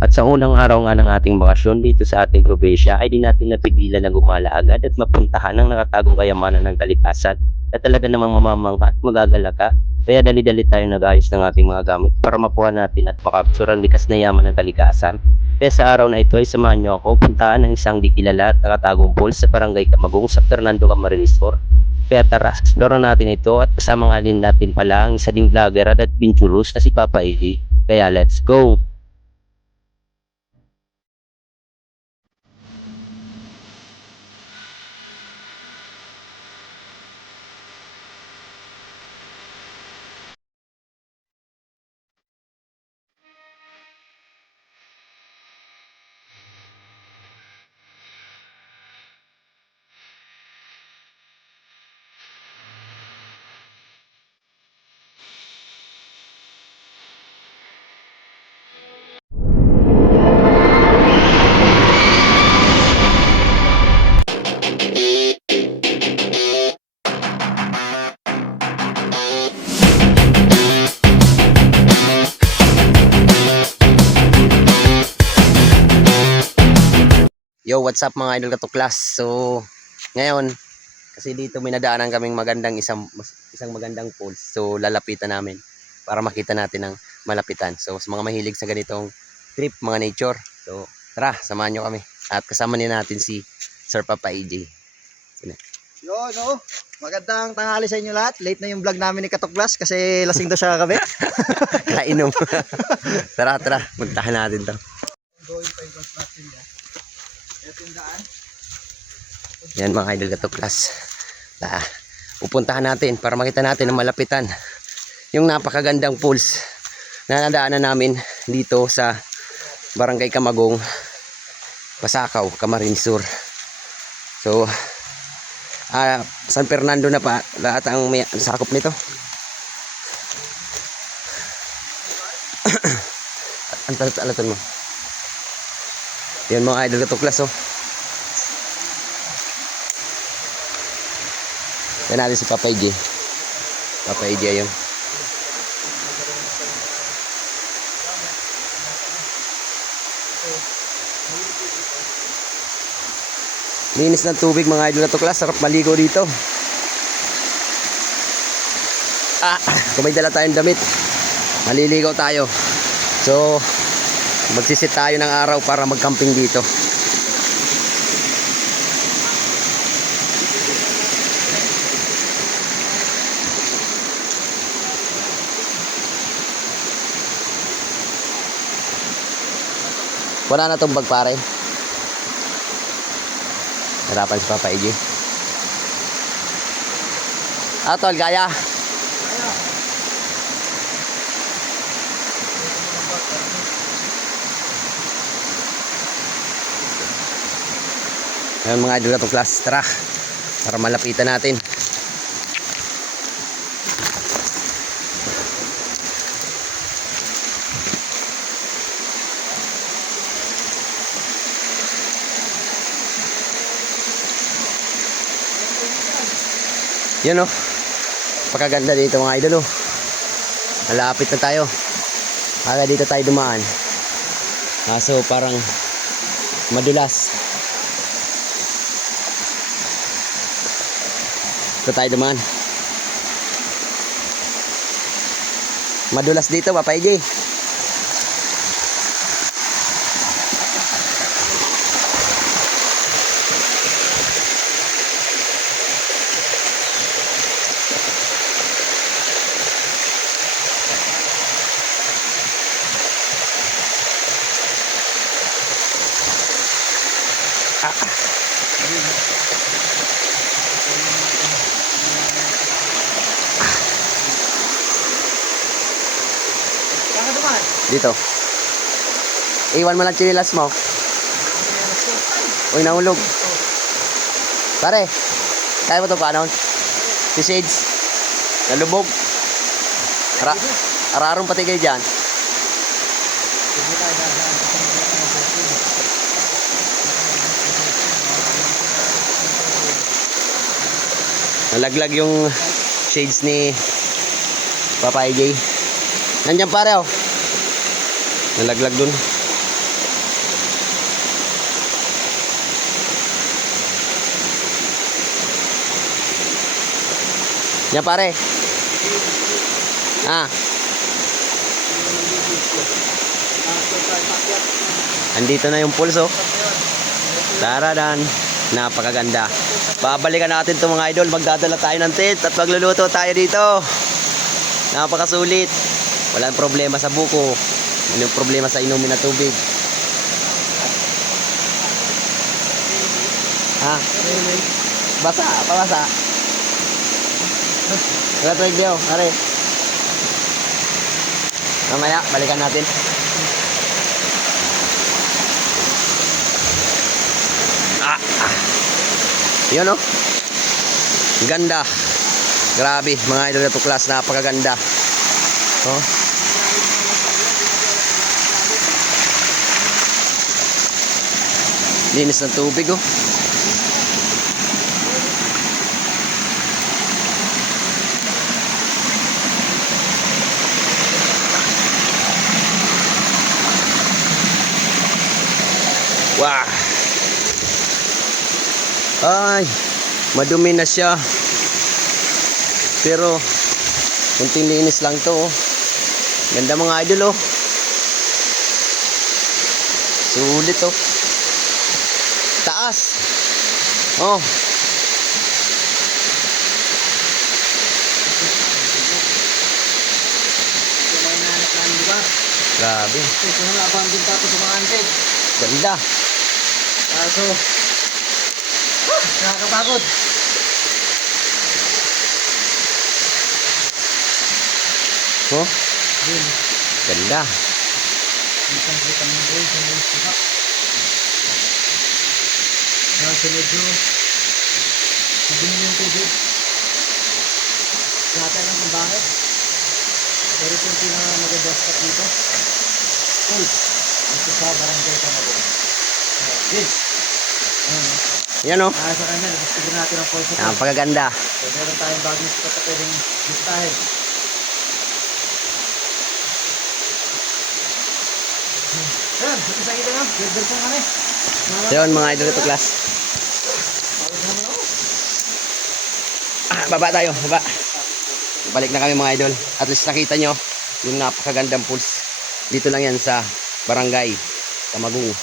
At sa unang araw nga ng ating bakasyon dito sa ating probinsya ay di natin napigilan na gumala agad at mapuntahan ang nakatagong kayamanan ng kalikasan na talaga namang mamamangha at magagalaka. Kaya dali-dali tayo nag-ayos ng ating mga gamit para makuha natin at makapsure ang likas na yaman ng kalikasan. Kaya sa araw na ito ay samahan niyo ako puntahan ng isang di kilala at nakatagong falls sa Barangay Camagong sa Fernando Camarines Sur. Kaya tara, explore natin ito at kasama nga din natin pala ang isa ding vlogger at adventurous na si Papa Eli. Kaya let's go! Yo, what's up mga idol katuklas? So, ngayon, kasi dito may nadaanan kaming isang magandang falls. So, lalapitan namin para makita natin ang malapitan. So, sa mga mahilig sa ganitong trip, mga nature. So, tara, samahan nyo kami. At kasama niya natin si Sir Papa AJ. Yo, no. Magandang tanghali sa inyo lahat. Late na yung vlog namin ni Katuklas kasi lasing daw siya kagabi. Kainom. Tara, puntahan natin to. Going pa yung construction niya. Ito yung daan. Yan mga idol katuklas. Pupuntahan natin para makita natin ang malapitan. Yung napakagandang falls na nadaanan namin dito sa Barangay Camagong, Pasakaw, Camarines Sur. So, San Fernando na pa lahat ang may sakop nito. Ang alatan mo. Yan mga idol katuklas, oh. Yan natin si Papa EJ. Papa EJ ayun. Linis ng tubig mga idol katuklas. Sarap maligo dito. Kung may dala tayong damit, maliligaw tayo. So, magsisit tayo ng araw para mag-camping dito. Wala na itong bag pare. Harapan si Papa EJ. Tol, gaya. Ayan mga idol katuklas, tara para malapitan natin. Yun, oh, pagkaganda dito mga idol, oh. Malapit na tayo. Dito tayo dumaan. So parang madulas. Ito tayo dumaan. Madulas dito, Papa EJ. Dito. Iwan mo lang chinilas mo. Uy, nahulog. Pare, kaya mo ito paano? Si Shades. Nalubog. Ararong pati kayo dyan. Nalaglag yung shades ni Papa EJ. Nandiyan pare, oh. Nalaglag dun. Yan pare. Ah. Andito na yung pulso. Taradan. Napakaganda. Babalikan natin itong mga idol. Magdadala tayo ng tent at magluluto tayo dito. Napakasulit. Walang problema sa buko. Walang problema sa inumin na tubig. Ha? Basa, pabasa. Electric bill, are. Mamaya, balikan natin. Yun oh. Ganda. Grabe, mga idol na tuklas, napakaganda. Oh. Linis ng tubig oh. Wah. Ay, madumi na siya. Pero kunting linis lang 'to. Oh. Ganda mga idol oh. Sulit oh. Taas. Oh. Grabe. Ito na abandon tapos sa mga antik. Ganda. Kaso, nakakapagod. Oh. Ganda. Kaso medyo mabinin yung tubig. Natin lang kung bakit. Pero ito yung pinaka-maganda spot dito. Uy, ito sa barangay Camagong. Yes. Yan oh. Sa kanya, nagsisigil natin ang pulso. Ang pagaganda. So, meron tayong bagong spot na pwedeng bisitahin. Yan, ito sa ito nga. Birder po kami. Yun mga idol ito class. Baba tayo, baba. Balik na kami mga idol. At least nakita nyo yung napakagandang pulse. Dito lang yan sa barangay Camagong.